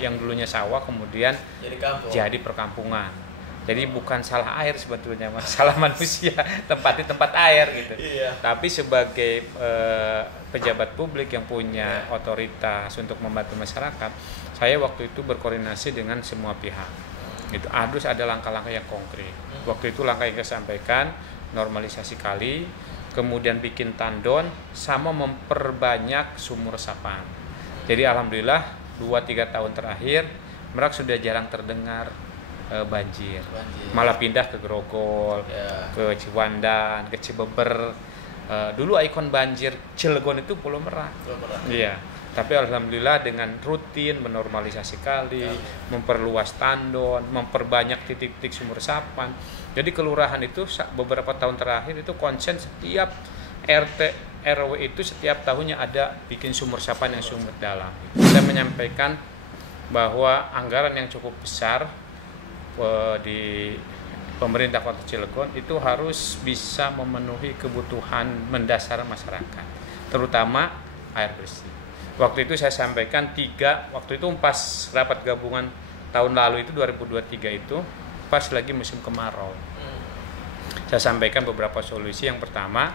yang dulunya sawah kemudian jadi perkampungan. Jadi bukan salah air sebetulnya, masalah manusia tempatnya tempat air gitu. Tapi sebagai pejabat publik yang punya otoritas untuk membantu masyarakat, saya waktu itu berkoordinasi dengan semua pihak. Gitu. Harus ada langkah-langkah yang konkret. Waktu itu langkah yang saya sampaikan, normalisasi kali, kemudian bikin tandon, sama memperbanyak sumur resapan. Jadi alhamdulillah 2-3 tahun terakhir Merak sudah jarang terdengar banjir. Malah pindah ke Grogol, ke Ciwandan, ke Cibeber. Dulu ikon banjir Cilegon itu Pulau Merak. Iya. Tapi alhamdulillah dengan rutin menormalisasi kali, memperluas tandon, memperbanyak titik-titik sumur resapan. Jadi kelurahan itu beberapa tahun terakhir itu konsen setiap RT RW itu setiap tahunnya ada bikin sumur resapan yang sumur dalam. Saya menyampaikan bahwa anggaran yang cukup besar di pemerintah Kota Cilegon itu harus bisa memenuhi kebutuhan mendasar masyarakat, terutama air bersih. Waktu itu saya sampaikan waktu itu pas rapat gabungan tahun lalu itu 2023 itu pas lagi musim kemarau. Saya sampaikan beberapa solusi. Yang pertama,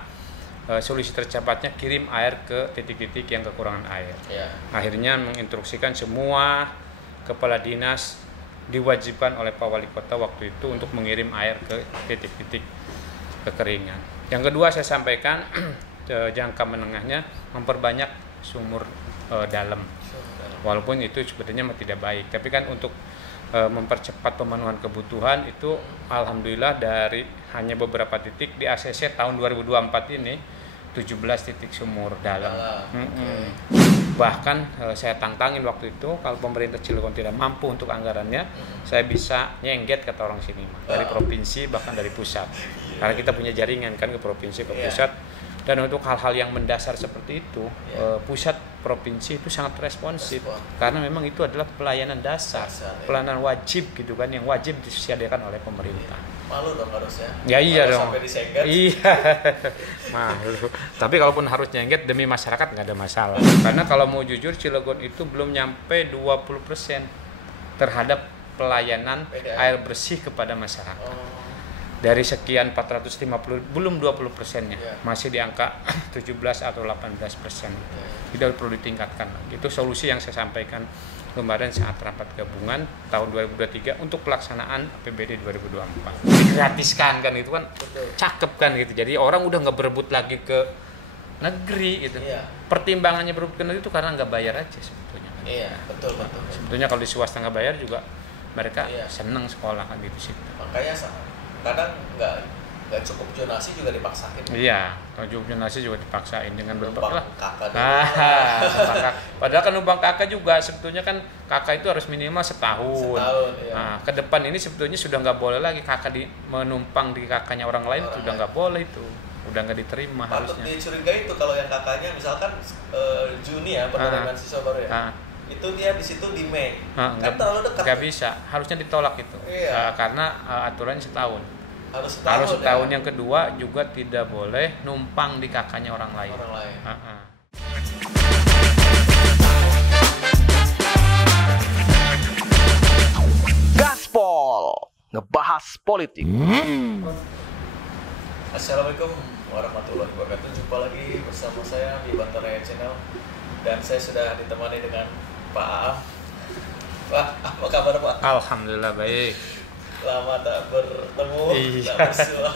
solusi tercepatnya kirim air ke titik-titik yang kekurangan air. Akhirnya menginstruksikan semua kepala dinas diwajibkan oleh Pak Wali Kota waktu itu untuk mengirim air ke titik-titik kekeringan. Yang kedua saya sampaikan jangka menengahnya memperbanyak sumur dalam. Walaupun itu sebetulnya tidak baik, tapi kan untuk mempercepat pemenuhan kebutuhan itu alhamdulillah dari hanya beberapa titik di ACC tahun 2024 ini 17 titik sumur dalam. Bahkan saya tantangin waktu itu kalau pemerintah Cilegon tidak mampu untuk anggarannya, saya bisa nyengget kata orang sini dari provinsi bahkan dari pusat. Karena kita punya jaringan kan ke provinsi ke pusat. Dan untuk hal-hal yang mendasar seperti itu, pusat provinsi itu sangat responsif karena memang itu adalah pelayanan dasar, pelayanan wajib gitu kan yang wajib disediakan oleh pemerintah. Malu dong harusnya. Ya iya dong. Sampai disengket. Iya. Malu. Tapi kalaupun harus nyengket demi masyarakat nggak ada masalah. Karena kalau mau jujur Cilegon itu belum nyampe 20% terhadap pelayanan air bersih kepada masyarakat. Dari sekian 450 belum 20%-nya. Masih di angka 17 atau 18%. Tidak perlu ditingkatkan. Itu solusi yang saya sampaikan kemarin saat rapat gabungan tahun 2023 untuk pelaksanaan APBD 2024. Digratiskan kan itu kan cakep kan gitu. Jadi orang udah nggak berebut lagi ke negeri gitu. Pertimbangannya berebut ke negeri itu karena nggak bayar aja sebetulnya. Betul. Sebetulnya kalau di swasta nggak bayar juga mereka seneng sekolah kan gitu sih. Makanya kadang nggak cukup zonasi juga dipaksain. Iya, kalau cukup zonasi juga dipaksain dengan berbagai lah. Padahal kan numpang kakak juga sebetulnya kan kakak itu harus minimal setahun. Nah, ke depan ini sebetulnya sudah nggak boleh lagi kakak menumpang di kakaknya orang lain, sudah nggak boleh itu, udah nggak diterima. Patut harusnya. dicurigai itu kalau yang kakaknya misalkan Juni ya penerimaan siswa baru ya. Itu dia di situ di Mei. Kan terlalu dekat. Nggak bisa, harusnya ditolak itu. Karena aturannya setahun. Harus setahun. Yang kedua juga tidak boleh numpang di kakaknya orang lain. Gaspol ngebahas politik. Assalamualaikum warahmatullahi wabarakatuh. Jumpa lagi bersama saya di Bantaraya Channel dan saya sudah ditemani dengan Pak Aam. Pak, apa kabar Pak? Alhamdulillah baik. Lama tak bertemu, tak bersua,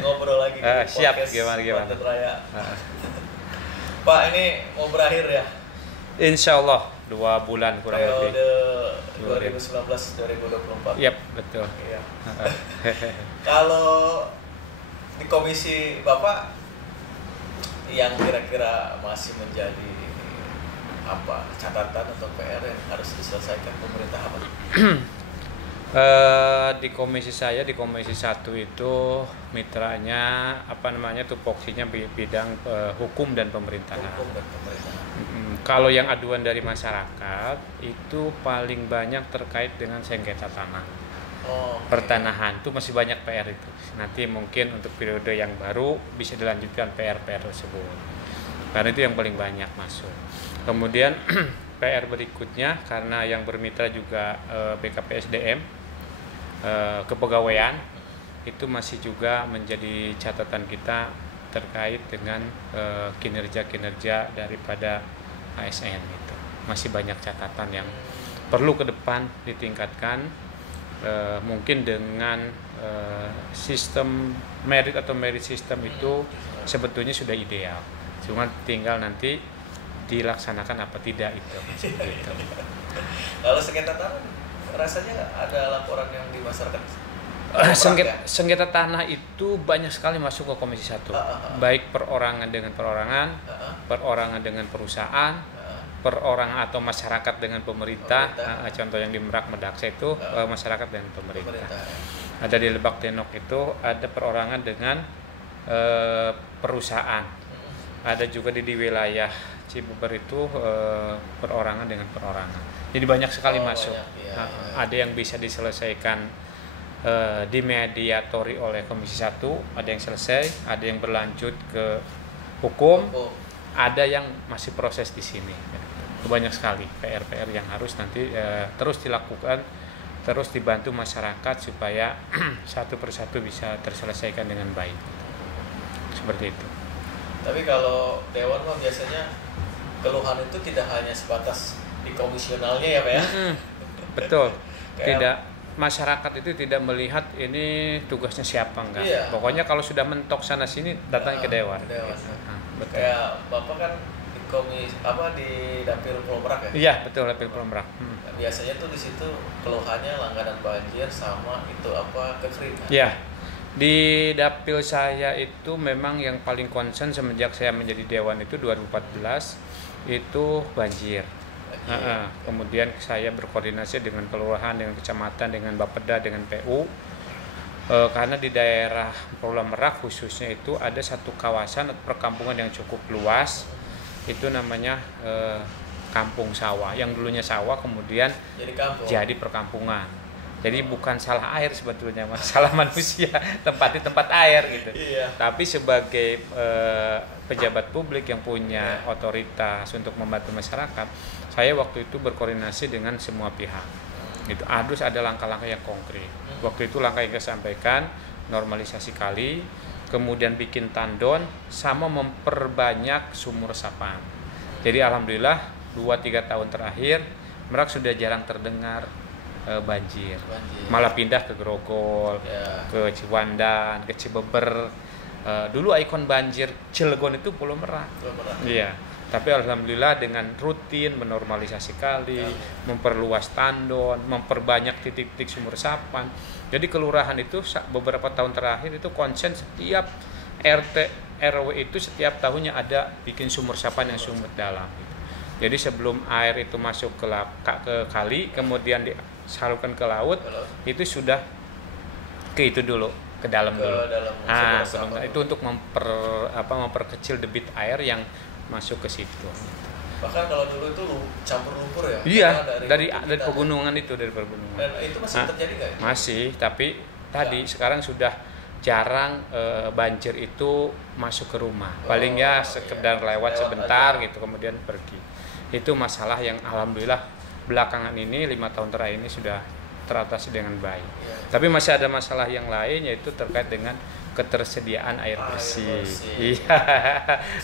ngobrol lagi di siap, podcast gimana? Bantaraya. Pak, ini mau berakhir ya? Insya Allah 2 bulan kurang lebih. Periode 2019-2024. Yap, betul. Iya. Kalau di komisi Bapak yang kira-kira masih menjadi apa catatan atau PR yang harus diselesaikan pemerintah apa? Di komisi saya di komisi 1 itu mitranya tupoksinya bidang hukum dan pemerintahan. Kalau yang aduan dari masyarakat itu paling banyak terkait dengan sengketa tanah. Pertanahan itu masih banyak PR itu. Nanti mungkin untuk periode yang baru bisa dilanjutkan PR tersebut. Karena itu yang paling banyak masuk. Kemudian PR berikutnya karena yang bermitra juga BKPSDM, kepegawaian itu masih juga menjadi catatan kita terkait dengan kinerja daripada ASN itu. Masih banyak catatan yang perlu ke depan ditingkatkan, mungkin dengan sistem merit atau merit system itu sebetulnya sudah ideal, cuma tinggal nanti dilaksanakan apa tidak itu. Kalau sengketa tanah rasanya ada laporan yang di masyarakat. Sengketa tanah itu banyak sekali masuk ke Komisi 1, baik perorangan dengan perorangan, perorangan dengan perusahaan, perorangan atau masyarakat dengan pemerintah. Contoh yang di Merak Medaksa itu masyarakat dengan pemerintah. Ada di Lebak Tenok itu ada perorangan dengan perusahaan. Ada juga di wilayah Cibeber itu perorangan dengan perorangan. Jadi banyak sekali masuk. Ada yang bisa diselesaikan dimediatori oleh Komisi 1, ada yang selesai, ada yang berlanjut ke hukum, ada yang masih proses di sini. Banyak sekali PR-PR yang harus nanti terus dilakukan, terus dibantu masyarakat supaya satu persatu bisa terselesaikan dengan baik. Seperti itu. Tapi kalau Dewan mah biasanya keluhan itu tidak hanya sebatas di komisionalnya ya Pak ya? Betul. Tidak. Masyarakat itu tidak melihat ini tugasnya siapa enggak. Iya. Pokoknya kalau sudah mentok sana sini datang ke Dewan. Betul. Kayak Bapak kan di Dapil Pulau Merak ya? Iya, betul, Dapil Pulau Merak. Biasanya tuh di situ keluhannya langganan banjir sama itu kekeringan. Iya. Di Dapil saya itu memang yang paling concern semenjak saya menjadi Dewan itu 2014 itu banjir. Kemudian saya berkoordinasi dengan kelurahan, dengan kecamatan, dengan Bapeda, dengan PU. Karena di daerah Pulau Merak khususnya itu ada satu kawasan perkampungan yang cukup luas. Itu namanya kampung sawah. Yang dulunya sawah kemudian jadi perkampungan. Jadi bukan salah air sebetulnya, salah manusia, tempatnya tempat air gitu. Iya. Tapi sebagai pejabat publik yang punya otoritas untuk membantu masyarakat, saya waktu itu berkoordinasi dengan semua pihak. Gitu. Harus ada langkah-langkah yang konkret. Waktu itu langkah yang saya sampaikan, normalisasi kali, kemudian bikin tandon, sama memperbanyak sumur resapan. Jadi alhamdulillah 2-3 tahun terakhir Merak sudah jarang terdengar banjir. Malah pindah ke Grogol, ke Ciwandan, ke Cibeber. Dulu ikon banjir Cilegon itu Pulau Merak. Iya. Tapi alhamdulillah dengan rutin menormalisasi kali, memperluas tandon, memperbanyak titik-titik sumur resapan. Jadi kelurahan itu beberapa tahun terakhir itu konsen setiap RT RW itu setiap tahunnya ada bikin sumur resapan yang sumur dalam. Jadi sebelum air itu masuk ke kali, kemudian disalurkan ke laut, itu sudah ke itu dulu, ke dalam dulu. Itu untuk memperkecil debit air yang masuk ke situ. Bahkan kalau dulu itu campur lumpur ya? Iya, dari pegunungan itu, dari pegunungan. Dan itu masih terjadi nggak ya? Masih, tapi tadi sekarang sudah jarang banjir itu masuk ke rumah. Paling sekedar lewat sebentar aja. Gitu, kemudian pergi. Itu masalah yang alhamdulillah belakangan ini 5 tahun terakhir ini sudah teratasi dengan baik. Tapi masih ada masalah yang lain, yaitu terkait dengan ketersediaan air bersih. Iya.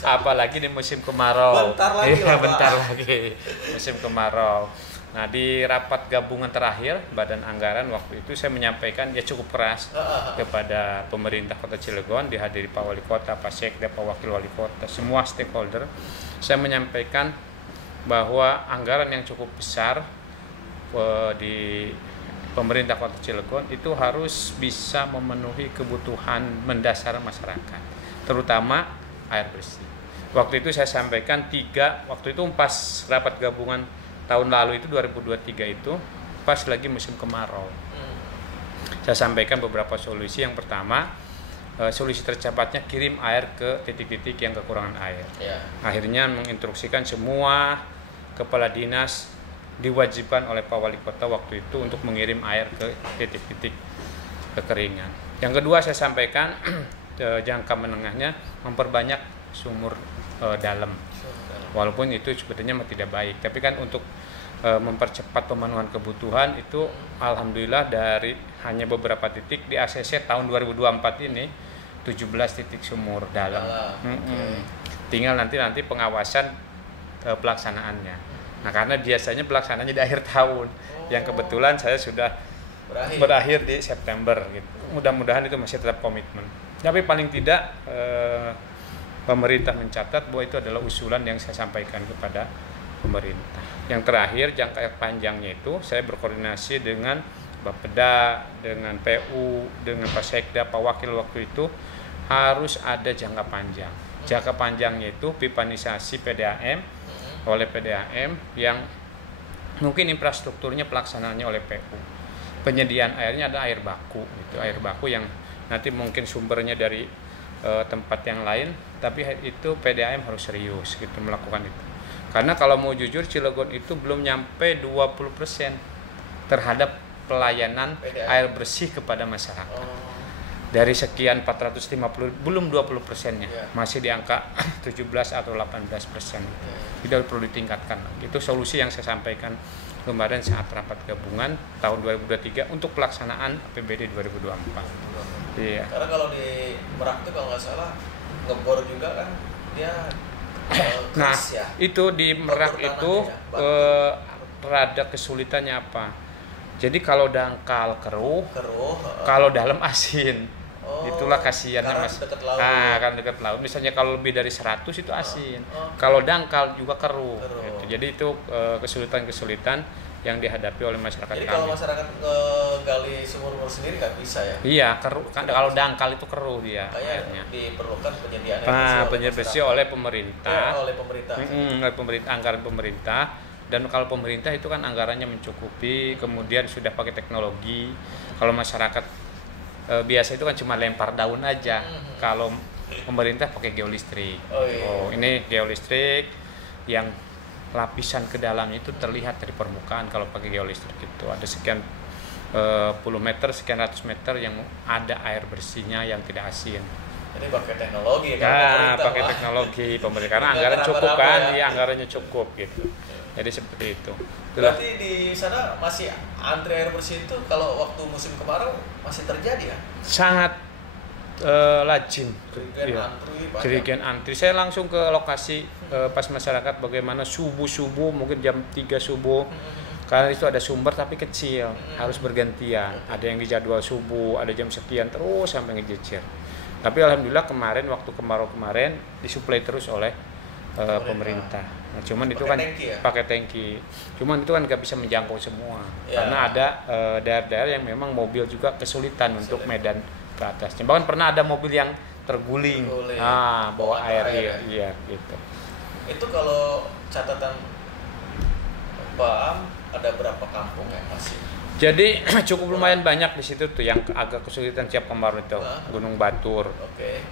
Apalagi di musim kemarau. Bentar lagi. Musim kemarau. Nah, di rapat gabungan terakhir Badan Anggaran waktu itu saya menyampaikan cukup keras kepada pemerintah Kota Cilegon, dihadiri Pak Wali Kota, Pak Sekda, Pak Wakil Wali Kota, semua stakeholder. Saya menyampaikan bahwa anggaran yang cukup besar di pemerintah Kota Cilegon itu harus bisa memenuhi kebutuhan mendasar masyarakat, terutama air bersih. Waktu itu saya sampaikan waktu itu pas rapat gabungan tahun lalu itu 2023 itu pas lagi musim kemarau. Saya sampaikan beberapa solusi. Yang pertama, solusi tercepatnya kirim air ke titik-titik yang kekurangan air. Akhirnya menginstruksikan semua kepala dinas diwajibkan oleh Pak Wali Kota waktu itu untuk mengirim air ke titik-titik kekeringan. Yang kedua saya sampaikan jangka menengahnya memperbanyak sumur dalam. Walaupun itu sebetulnya tidak baik, tapi kan untuk mempercepat pemenuhan kebutuhan itu alhamdulillah dari hanya beberapa titik di ACC tahun 2024 ini 17 titik sumur dalam. Tinggal nanti pengawasan pelaksanaannya. Nah, karena biasanya pelaksanaannya di akhir tahun. Yang kebetulan saya sudah berakhir di September gitu. Mudah-mudahan itu masih tetap komitmen. Tapi paling tidak pemerintah mencatat bahwa itu adalah usulan yang saya sampaikan kepada pemerintah. Yang terakhir, jangka panjangnya itu saya berkoordinasi dengan Bapeda, dengan PU, dengan Pak Sekda, Pak Wakil waktu itu harus ada jangka panjang. Jangka panjangnya itu pipanisasi PDAM oleh PDAM yang mungkin infrastrukturnya pelaksanaannya oleh PU. Penyediaan airnya ada air baku gitu, air baku yang nanti mungkin sumbernya dari tempat yang lain, tapi itu PDAM harus serius gitu melakukan itu. Karena kalau mau jujur Cilegon itu belum nyampe 20% terhadap pelayanan air bersih kepada masyarakat. Dari sekian 450 belum 20%-nya. Masih di angka 17 atau 18%. Tidak perlu ditingkatkan. Itu solusi yang saya sampaikan kemarin saat rapat gabungan tahun 2023 untuk pelaksanaan APBD 2024. Iya. Karena kalau di Merak itu kalau nggak salah ngebor juga kan dia nah, itu di Merak itu rada kesulitannya apa? Jadi kalau dangkal keruh, kalau dalam asin. Itulah kasihannya Mas. Kan dekat laut. Misalnya kalau lebih dari 100 itu asin. Kalau dangkal juga keruh. Gitu. Jadi itu kesulitan-kesulitan yang dihadapi oleh masyarakat. Jadi kalau masyarakat gali sumur sendiri nggak bisa ya? Iya, keruh. Kan kalau dangkal itu keruh dia. Kayaknya diperlukan penyediaan penyediaan bersih oleh pemerintah. Oleh pemerintah. Oleh pemerintah, anggaran pemerintah. Dan kalau pemerintah itu kan anggarannya mencukupi, kemudian sudah pakai teknologi. Kalau masyarakat biasa itu kan cuma lempar daun aja. Kalau pemerintah pakai geolistrik. Ini geolistrik yang lapisan ke dalamnya itu terlihat dari permukaan. Kalau pakai geolistrik itu ada sekian puluh meter, sekian ratus meter yang ada air bersihnya yang tidak asin. Jadi pakai teknologi kan? Ya, pakai teknologi pemerintah karena anggaran cukup kan, ya anggarannya cukup gitu. Jadi seperti itu. Berarti di sana masih antri air bersih itu kalau waktu musim kemarau masih terjadi ya? Sangat lazim. Jerigen antri. Saya langsung ke lokasi pas masyarakat bagaimana subuh mungkin jam 3 subuh. Karena itu ada sumber tapi kecil, harus bergantian. Ada yang dijadwal subuh, ada jam sekian terus sampai ngejecir. Tapi alhamdulillah kemarin waktu kemarau kemarin disuplai terus oleh pemerintah. Nah, cuman itu kan pakai tangki. Cuman itu kan nggak bisa menjangkau semua. Karena ada daerah-daerah yang memang mobil juga kesulitan untuk medan ke atasnya. Bahkan pernah ada mobil yang terguling. Bawa air iya gitu. Itu kalau catatan Pak ada berapa kampung yang masih? Jadi cukup lumayan banyak di situ tuh yang agak kesulitan tiap kemarau itu. Gunung Batur,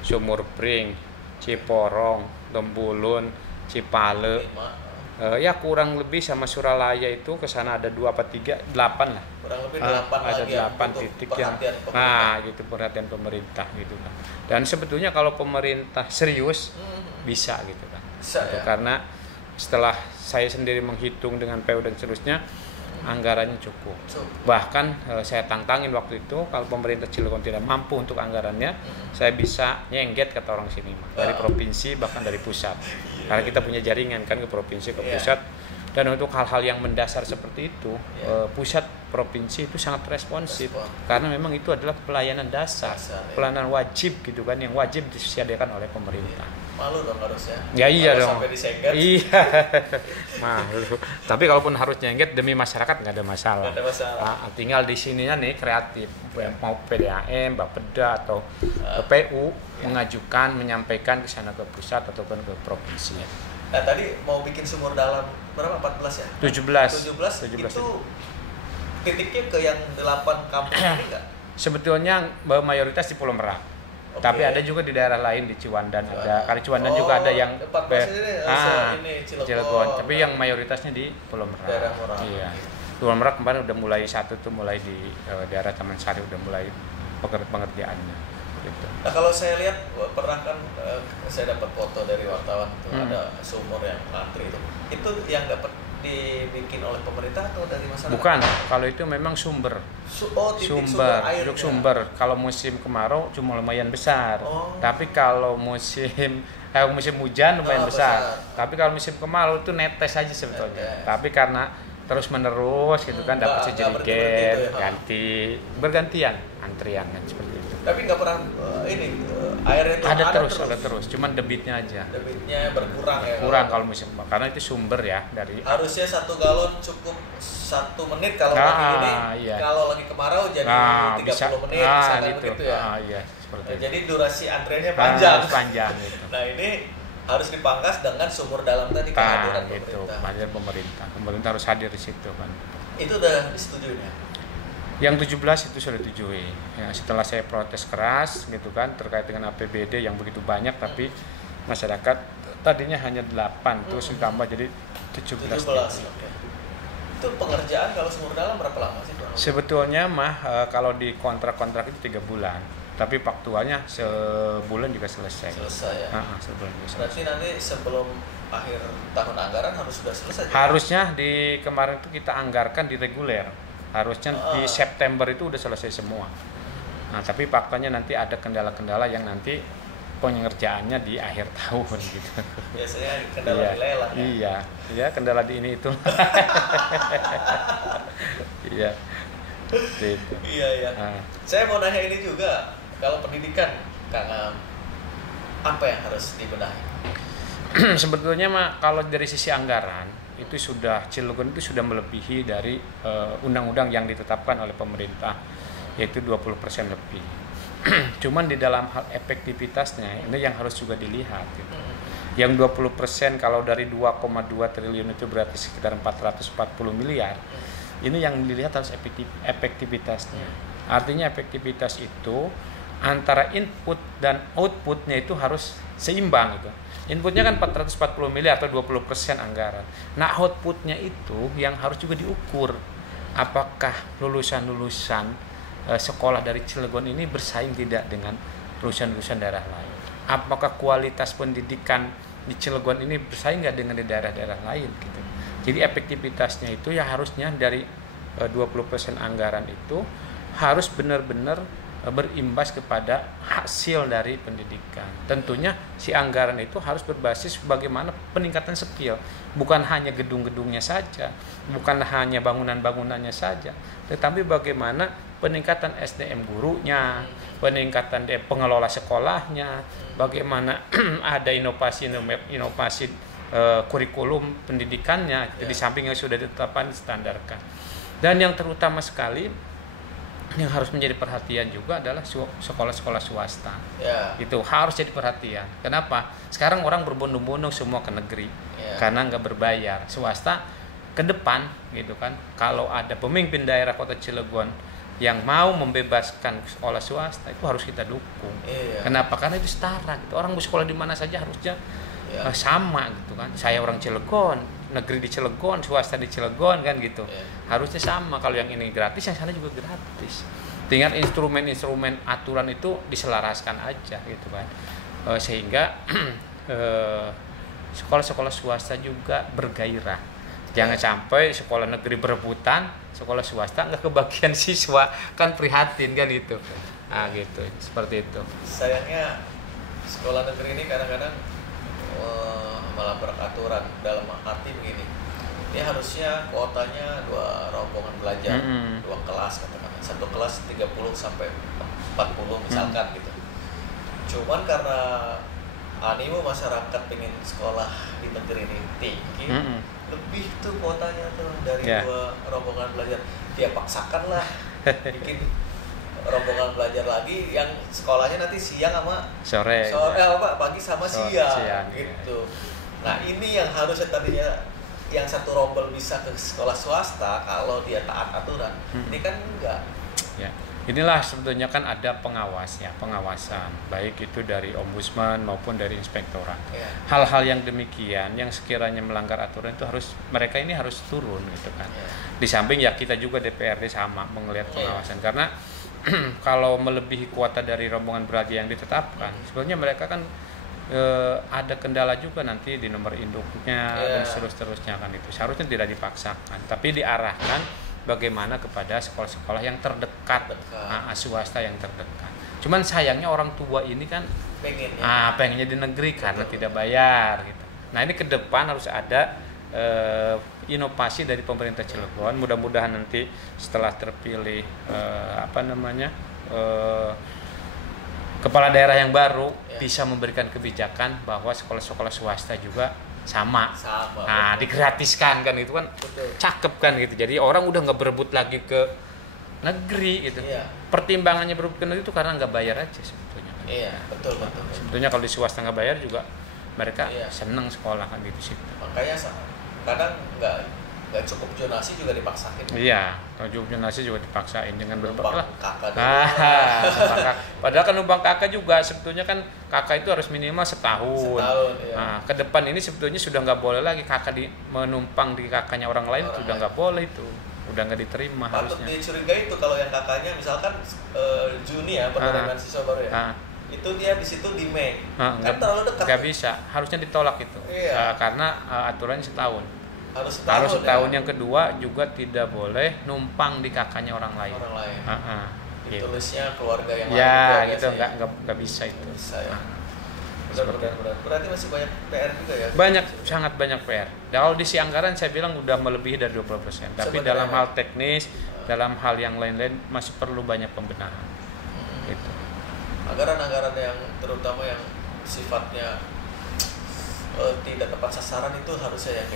Sumur Pring, Ciporong, Gembulun, Cipale. Ya kurang lebih sama Suralaya itu ke sana ada 2 apa 3, 8 lah. Kurang lebih 8 ada 8 titik yang gitu perhatian pemerintah gitu kan. Dan sebetulnya kalau pemerintah serius bisa gitu kan. Bisa, gitu, ya? Karena setelah saya sendiri menghitung dengan PU dan seterusnya anggarannya cukup. Bahkan saya tantangin waktu itu kalau pemerintah Cilegon tidak mampu untuk anggarannya, saya bisa nyengget kata orang sini dari provinsi bahkan dari pusat. Karena kita punya jaringan kan ke provinsi ke pusat. Dan untuk hal-hal yang mendasar seperti itu, pusat provinsi itu sangat responsif. Karena memang itu adalah pelayanan dasar, pelayanan wajib gitu kan yang wajib disediakan oleh pemerintah. Malu dong harusnya. Ya iya dong. Sampai disengket. Iya. Malu. Tapi kalaupun harus nyengket demi masyarakat nggak ada masalah. Nggak ada masalah. Tinggal di sininya nih kreatif. Mau PDAM, Bapeda atau PU mengajukan, menyampaikan ke sana ke pusat ataupun ke provinsi. Nah tadi mau bikin sumur dalam berapa? 14 ya? 17 itu titiknya ke yang 8 kampung ini nggak? Sebetulnya mayoritas di Pulau Merak. Tapi ada juga di daerah lain di Ciwandan ada. Karena Ciwandan juga ada yang Cilegon. Tapi yang mayoritasnya di Pulau Merak. Daerah Merak. Iya. Pulau Merak kemarin udah mulai satu tuh mulai di daerah Taman Sari udah mulai pengerjaannya. Gitu. Nah kalau saya lihat pernah kan saya dapat foto dari wartawan itu ada sumur yang antri itu yang dapat dibikin oleh pemerintah atau dari masyarakat? Bukan, kalau itu memang sumber. Sumber. Kalau musim kemarau cuma lumayan besar. Tapi kalau musim hujan lumayan besar. Tapi kalau musim kemarau itu netes aja sebetulnya. Tapi karena terus menerus gitu kan dapat sejerigen, bergantian antrian kan seperti itu. Tapi nggak pernah airnya itu ada terus, cuman debitnya aja. Debitnya berkurang ya. Kurang kalau musim, karena itu sumber ya dari. Harusnya 1 galon cukup 1 menit kalau lagi ini. Iya. Kalau lagi kemarau jadi 30 menit misalkan gitu. Begitu ya. Iya, seperti itu. Jadi durasi antriannya panjang. Gitu. Nah ini harus dipangkas dengan sumur dalam tadi kehadiran pemerintah. Pemerintah harus hadir di situ kan. Itu udah disetujui ya? Yang 17 itu sudah disetujui. Ya, setelah saya protes keras gitu kan terkait dengan APBD yang begitu banyak tapi masyarakat tadinya hanya 8 terus ditambah jadi 17. Okay. Itu pengerjaan kalau sumur dalam berapa lama sih? Sebetulnya kalau di kontrak-kontrak itu 3 bulan. Tapi faktualnya sebulan juga selesai. Selesai ya. Sebulan juga selesai. Berarti nanti sebelum akhir tahun anggaran harus sudah selesai. Harusnya di kemarin itu kita anggarkan di reguler. Harusnya di September itu udah selesai semua. Nah, tapi faktanya nanti ada kendala-kendala yang nanti pengerjaannya di akhir tahun gitu. Biasanya kendala di lelang ya. Iya, kendala di ini itu. Iya. Gitu. Iya. Saya mau nanya ini juga, kalau pendidikan, Kang, apa yang harus dibenahi? Sebetulnya kalau dari sisi anggaran itu Cilegon itu sudah melebihi dari undang-undang yang ditetapkan oleh pemerintah, yaitu 20% lebih. Cuman di dalam hal efektivitasnya ini yang harus juga dilihat gitu. Yang 20% kalau dari 2,2 triliun itu berarti sekitar 440 miliar. Ini yang dilihat harus efektivitasnya. Artinya efektivitas itu antara input dan outputnya itu harus seimbang gitu. Inputnya kan 440 miliar atau 20% anggaran. Nah outputnya itu yang harus juga diukur. Apakah lulusan-lulusan sekolah dari Cilegon ini bersaing tidak dengan lulusan-lulusan daerah lain? Apakah kualitas pendidikan di Cilegon ini bersaing nggak dengan di daerah-daerah lain gitu. Jadi efektivitasnya itu ya harusnya dari 20% anggaran itu harus benar-benar berimbas kepada hasil dari pendidikan. Tentunya si anggaran itu harus berbasis bagaimana peningkatan skill, bukan hanya gedung-gedungnya saja, bukan hanya bangunan-bangunannya saja, tetapi bagaimana peningkatan SDM gurunya, peningkatan pengelola sekolahnya, bagaimana ada inovasi kurikulum pendidikannya di samping yang sudah ditetapkan standarkan. Dan yang terutama sekali yang harus menjadi perhatian juga adalah sekolah-sekolah swasta. Itu harus jadi perhatian. Kenapa? Sekarang orang berbondong-bondong semua ke negeri karena nggak berbayar. Swasta ke depan gitu kan. Kalau ada pemimpin daerah Kota Cilegon yang mau membebaskan sekolah swasta itu harus kita dukung. Kenapa? Karena itu setara gitu. Orang mau sekolah di mana saja harusnya sama gitu kan. Saya orang Cilegon, negeri di Cilegon, swasta di Cilegon kan gitu. Harusnya sama. Kalau yang ini gratis, yang sana juga gratis. Tinggal instrumen-instrumen aturan itu diselaraskan aja gitu kan. Sehingga sekolah-sekolah swasta juga bergairah. Jangan sampai sekolah negeri berebutan, sekolah swasta nggak kebagian siswa, kan prihatin kan gitu. Nah gitu, seperti itu. Sayangnya sekolah negeri ini kadang-kadang malah beraturan dalam arti begini. Dia harusnya kuotanya 2 rombongan belajar, 2 kelas katakan. 1 kelas 30 sampai 40 misalkan gitu. Cuman karena animo masyarakat pengen sekolah di negeri ini tinggi, lebih tuh kuotanya tuh dari 2 rombongan belajar. Dia paksakan lah bikin rombongan belajar lagi yang sekolahnya nanti siang sama sore pagi sama siang gitu. Nah ini yang harusnya tadinya yang satu rombel bisa ke sekolah swasta kalau dia taat aturan. Ini kan enggak. Ya. Inilah sebetulnya kan ada pengawasan baik itu dari ombudsman maupun dari inspektorat. Hal-hal yang demikian yang sekiranya melanggar aturan itu mereka ini harus turun gitu kan. Di samping ya kita juga DPRD sama melihat pengawasan karena kalau melebihi kuota dari rombongan berhaji yang ditetapkan, sebenarnya mereka kan ada kendala juga nanti di nomor induknya dan seterusnya kan itu. Seharusnya tidak dipaksakan, tapi diarahkan bagaimana kepada sekolah-sekolah yang terdekat, swasta yang terdekat. Cuman sayangnya orang tua ini kan pengennya di negeri karena tidak bayar gitu. Nah ini ke depan harus ada inovasi dari pemerintah Cilegon. Mudah-mudahan nanti setelah terpilih kepala daerah yang baru bisa memberikan kebijakan bahwa sekolah-sekolah swasta juga sama. Nah digratiskan kan itu kan cakep kan gitu. Jadi orang udah nggak berebut lagi ke negeri gitu. Pertimbangannya berebut ke negeri itu karena nggak bayar aja sebetulnya. Betul. Sebetulnya kalau di swasta nggak bayar juga mereka seneng sekolah kan gitu sih. Makanya kadang nggak cukup zonasi juga dipaksain. Iya, kalau cukup zonasi juga dipaksain dengan berbagai kakak. Padahal kan numpang kakak juga sebetulnya kan kakak itu harus minimal setahun. Nah, ke depan ini sebetulnya sudah nggak boleh lagi kakak menumpang di kakaknya orang lain, sudah nggak boleh itu, udah nggak diterima. Patut harusnya. Dicurigai itu kalau yang kakaknya misalkan Juni ya penerimaan siswa baru ya. Itu dia di situ di Mei. Kan terlalu dekat. Nggak bisa, harusnya ditolak itu. Karena aturannya setahun. Harus setahun yang kedua juga tidak boleh numpang di kakaknya orang lain. Tulisnya keluarga yang lain. Gitu nggak bisa itu. Bisa ya. Benar. Berarti masih banyak PR juga ya? Banyak, sangat banyak PR. Kalau di si anggaran saya bilang udah melebihi dari 20%. Tapi dalam hal teknis, dalam hal yang lain-lain masih perlu banyak pembenahan. Gitu. Anggaran-anggaran yang terutama yang sifatnya tidak tepat sasaran itu harusnya yang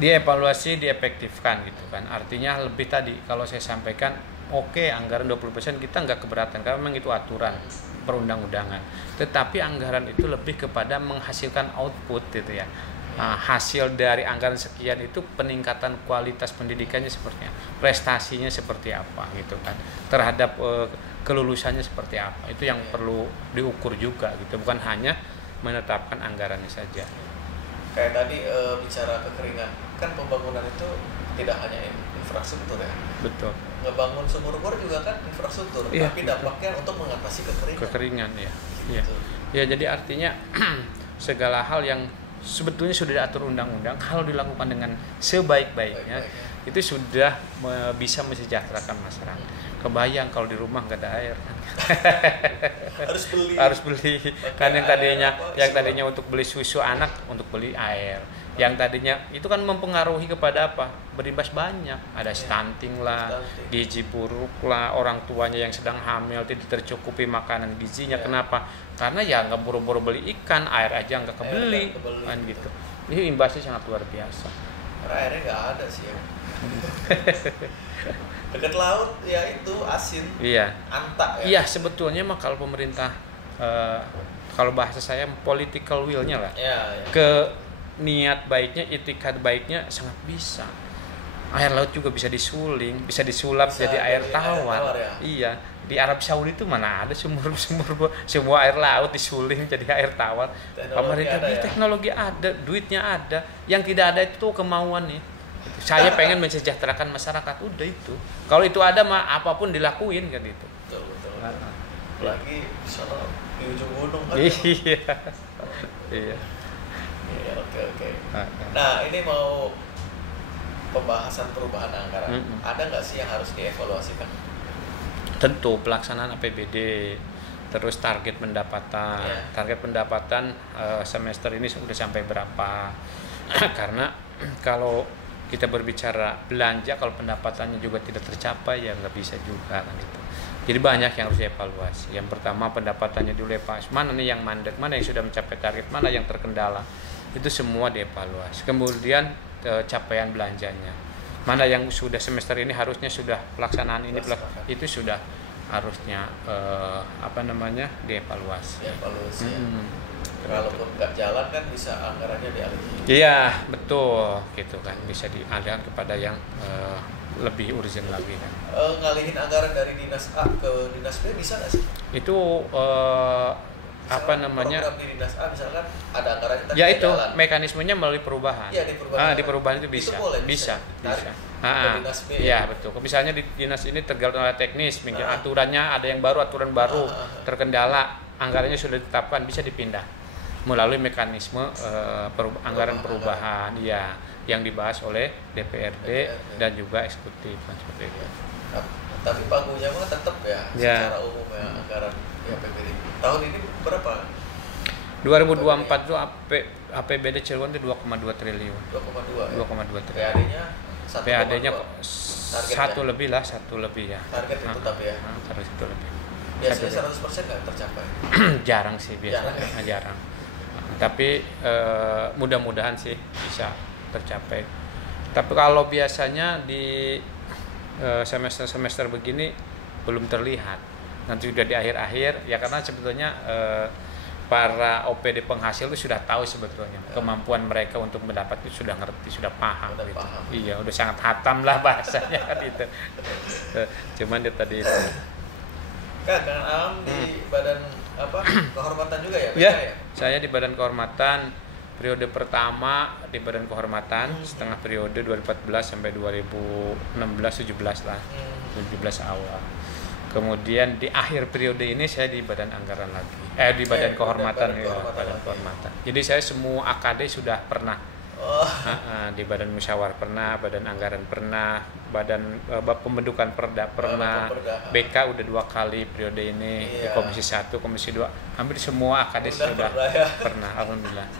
dievaluasi, diefektifkan gitu kan. Artinya lebih tadi kalau saya sampaikan anggaran 20% kita nggak keberatan karena memang itu aturan perundang-undangan. Tetapi anggaran itu lebih kepada menghasilkan output gitu ya. Nah, hasil dari anggaran sekian itu peningkatan kualitas pendidikannya seperti apa, prestasinya seperti apa gitu kan. Terhadap kelulusannya seperti apa. Itu yang perlu diukur juga gitu, bukan hanya menetapkan anggarannya saja. Kayak tadi bicara kekeringan, kan pembangunan itu tidak hanya infrastruktur ya. Betul. Ngebangun sumur bor juga kan infrastruktur, tapi dampaknya untuk mengatasi kekeringan. Gitu. Ya, jadi artinya segala hal yang sebetulnya sudah diatur undang-undang kalau dilakukan dengan sebaik-baiknya itu sudah bisa mensejahterakan masyarakat. Kebayang kalau di rumah nggak ada air harus beli kan yang tadinya untuk beli susu anak untuk beli air, yang tadinya itu kan mempengaruhi kepada apa, berimbas banyak, ada stunting lah, gizi buruk lah, orang tuanya yang sedang hamil tidak tercukupi makanan gizinya. Kenapa? Karena ya nggak buru-buru beli ikan, air aja nggak kebeli kan gitu. Ini imbasnya sangat luar biasa. Karena airnya nggak ada sih ya. Dekat laut ya itu asin. Antak ya. Iya, sebetulnya mah kalau pemerintah kalau bahasa saya political will-nya lah. Ke niat baiknya, itikad baiknya sangat bisa. Air laut juga bisa disuling, bisa disulap jadi air tawar. Iya, di Arab Saudi itu mana ada sumur semua air laut disuling jadi air tawar. Pemerintah teknologi ada, duitnya ada. Yang tidak ada itu kemauan nih. Saya pengen mensejahterakan masyarakat, udah itu. Kalau itu ada mah apapun dilakuin kan itu. Betul. Lagi soal di ujung gunung kan. Iya. Oke. Nah, ini mau pembahasan perubahan anggaran. Ada nggak sih yang harus dievaluasikan? Tentu pelaksanaan APBD, terus target pendapatan. Target pendapatan semester ini sudah sampai berapa? Karena kalau kita berbicara belanja, kalau pendapatannya juga tidak tercapai ya nggak bisa juga kan itu. Jadi banyak yang harus dievaluasi. Yang pertama pendapatannya dulu pas, mana nih yang mandek, mana yang sudah mencapai target, mana yang terkendala, itu semua dievaluasi. Kemudian capaian belanjanya, mana yang sudah semester ini harusnya sudah pelaksanaan ini itu sudah harusnya dievaluasi. Kalaupun nggak jalan kan bisa anggarannya dialihkan. Iya, betul gitu kan, bisa dialihkan kepada yang lebih urgent lagi kan. Ngalihin anggaran dari dinas A ke dinas B bisa nggak sih? Itu program di dinas A misalkan ada anggarannya ya itu jalan. Mekanismenya melalui perubahan. Iya, di perubahan itu bisa. Itu boleh, bisa. ke dinas B. Iya betul. Misalnya di dinas ini tergantung oleh teknis, aturannya ada yang baru, aturan baru terkendala, anggarannya sudah ditetapkan, bisa dipindah melalui mekanisme anggaran perubahan, ya, yang dibahas oleh DPRD dan juga eksekutif seperti itu. Tapi panggungnya mah tetap ya, secara umum ya anggaran APBD. Tahun ini berapa? 2024 itu APBD Cilegon itu 2,2 triliun. 2,2 triliun. PAD-nya satu lebih ya. Target itu tapi ya. Target itu lebih. Biasanya 100% nggak tercapai. Jarang sih biasanya. Jarang. Tapi mudah-mudahan sih bisa tercapai. Tapi kalau biasanya di semester begini belum terlihat. Nanti sudah di akhir-akhir ya, karena sebetulnya para OPD penghasil itu sudah tahu sebetulnya kemampuan mereka untuk mendapat itu, sudah ngerti, sudah paham gitu. Iya, udah sangat hatam lah bahasanya kan itu. Cuman dia tadi itu. Kang Aam di badan kehormatan juga ya? Ya, saya di badan kehormatan periode pertama di badan kehormatan setengah periode 2014 sampai 2016-17 lah. 17 awal. Kemudian di akhir periode ini saya di badan anggaran lagi. Di badan kehormatan ya, badan kehormatan. Jadi saya semua AKD sudah pernah. Di badan musyawarah pernah, badan anggaran pernah, badan pembentukan perda pernah. BK udah 2 kali periode ini, di komisi 1, komisi 2. Hampir semua AKD sudah pernah, alhamdulillah.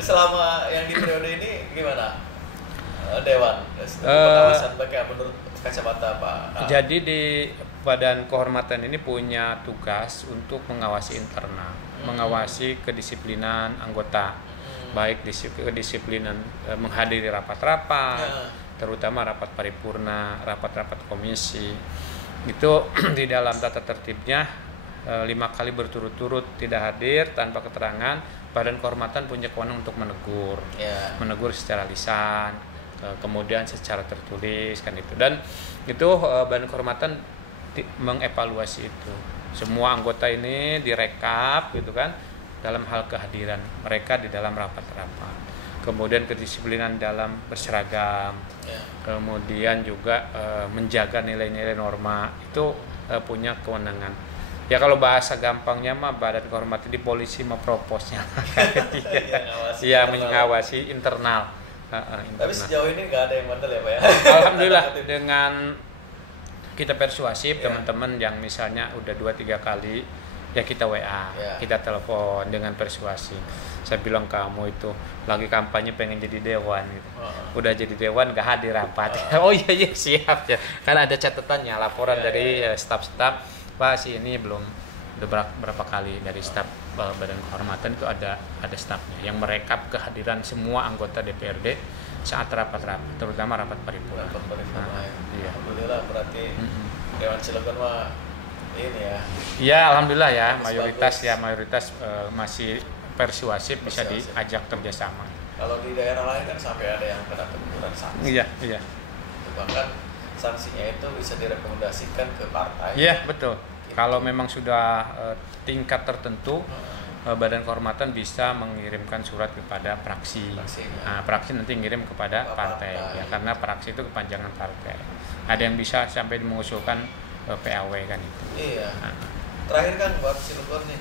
Selama yang di periode ini gimana? Dewan pengawasan BK menurut kacamata Pak. Jadi di badan kehormatan ini punya tugas untuk mengawasi internal, mengawasi kedisiplinan anggota, baik kedisiplinan menghadiri rapat-rapat, terutama rapat paripurna, rapat-rapat komisi. Itu di dalam tata tertibnya 5 kali berturut-turut tidak hadir tanpa keterangan, badan kehormatan punya kewenangan untuk menegur secara lisan, kemudian secara tertulis kan itu. Dan itu badan kehormatan mengevaluasi itu. Semua anggota ini direkap gitu kan dalam hal kehadiran mereka di dalam rapat-rapat. Kemudian kedisiplinan dalam berseragam. Kemudian juga menjaga nilai-nilai norma itu punya kewenangan. Ya kalau bahasa gampangnya mah badan kehormatan di polisi mah proposnya. Iya, mengawasi internal. Tapi sejauh ini nggak ada yang bandel ya Pak ya? Alhamdulillah dengan kita persuasif teman-teman yang misalnya udah 2-3 kali ya kita WA, kita telepon dengan persuasif. Saya bilang kamu itu lagi kampanye pengen jadi dewan gitu. Udah jadi dewan gak hadir rapat. Oh iya siap ya. Kan ada catatannya laporan dari staf-staf, Pak si ini belum udah berapa kali dari staf badan kehormatan itu ada stafnya yang merekap kehadiran semua anggota DPRD saat rapat-rapat, terutama rapat paripurna. Iya. Alhamdulillah berarti Dewan Cilegon mah ini ya. Iya, alhamdulillah ya, mayoritas masih persuasif, bisa diajak kerjasama. Kalau di daerah lain kan sampai ada yang kena teguran sanksi. Iya. Bahkan sanksinya itu bisa direkomendasikan ke partai. Iya, betul. Kalau memang sudah tingkat tertentu, badan kehormatan bisa mengirimkan surat kepada fraksi. Fraksi nanti ngirim kepada partai. Ya, karena fraksi itu kepanjangan partai. Ada yang bisa sampai mengusulkan PAW kan itu. Iya. Terakhir kan buat Cilegon nih,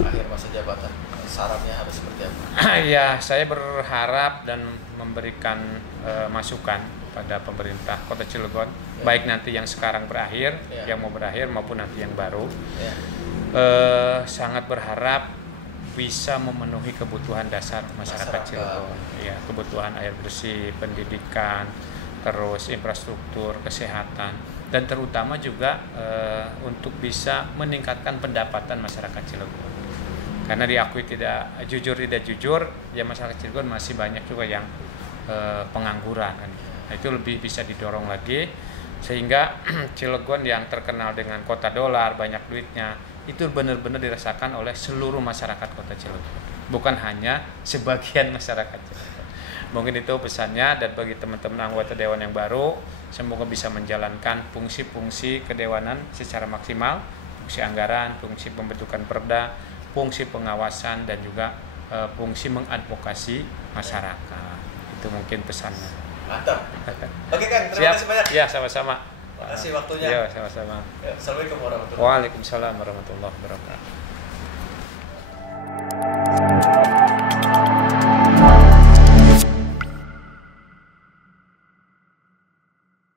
akhir masa jabatan, syaratnya harus seperti apa? Ya, saya berharap dan memberikan masukan pada pemerintah Kota Cilegon, baik nanti yang sekarang berakhir, yang mau berakhir maupun nanti yang baru. Sangat berharap bisa memenuhi kebutuhan dasar masyarakat Cilegon. Ya, kebutuhan air bersih, pendidikan, terus infrastruktur, kesehatan, dan terutama juga untuk bisa meningkatkan pendapatan masyarakat Cilegon. Karena diakui tidak jujur, ya masyarakat Cilegon masih banyak juga yang pengangguran. Nah, itu lebih bisa didorong lagi sehingga Cilegon yang terkenal dengan kota dolar, banyak duitnya, itu benar-benar dirasakan oleh seluruh masyarakat Kota Cilegon, bukan hanya sebagian masyarakat Cilegon. Mungkin itu pesannya, dan bagi teman-teman anggota dewan yang baru, semoga bisa menjalankan fungsi-fungsi kedewanan secara maksimal, fungsi anggaran, fungsi pembentukan perda, fungsi pengawasan, dan juga fungsi mengadvokasi masyarakat. Itu mungkin pesannya. Mantap. Oke Kang, terima kasih banyak. Ya, sama-sama. Terima kasih waktunya. Ya, sama-sama. Assalamualaikum warahmatullahi wabarakatuh. Waalaikumsalam warahmatullahi wabarakatuh.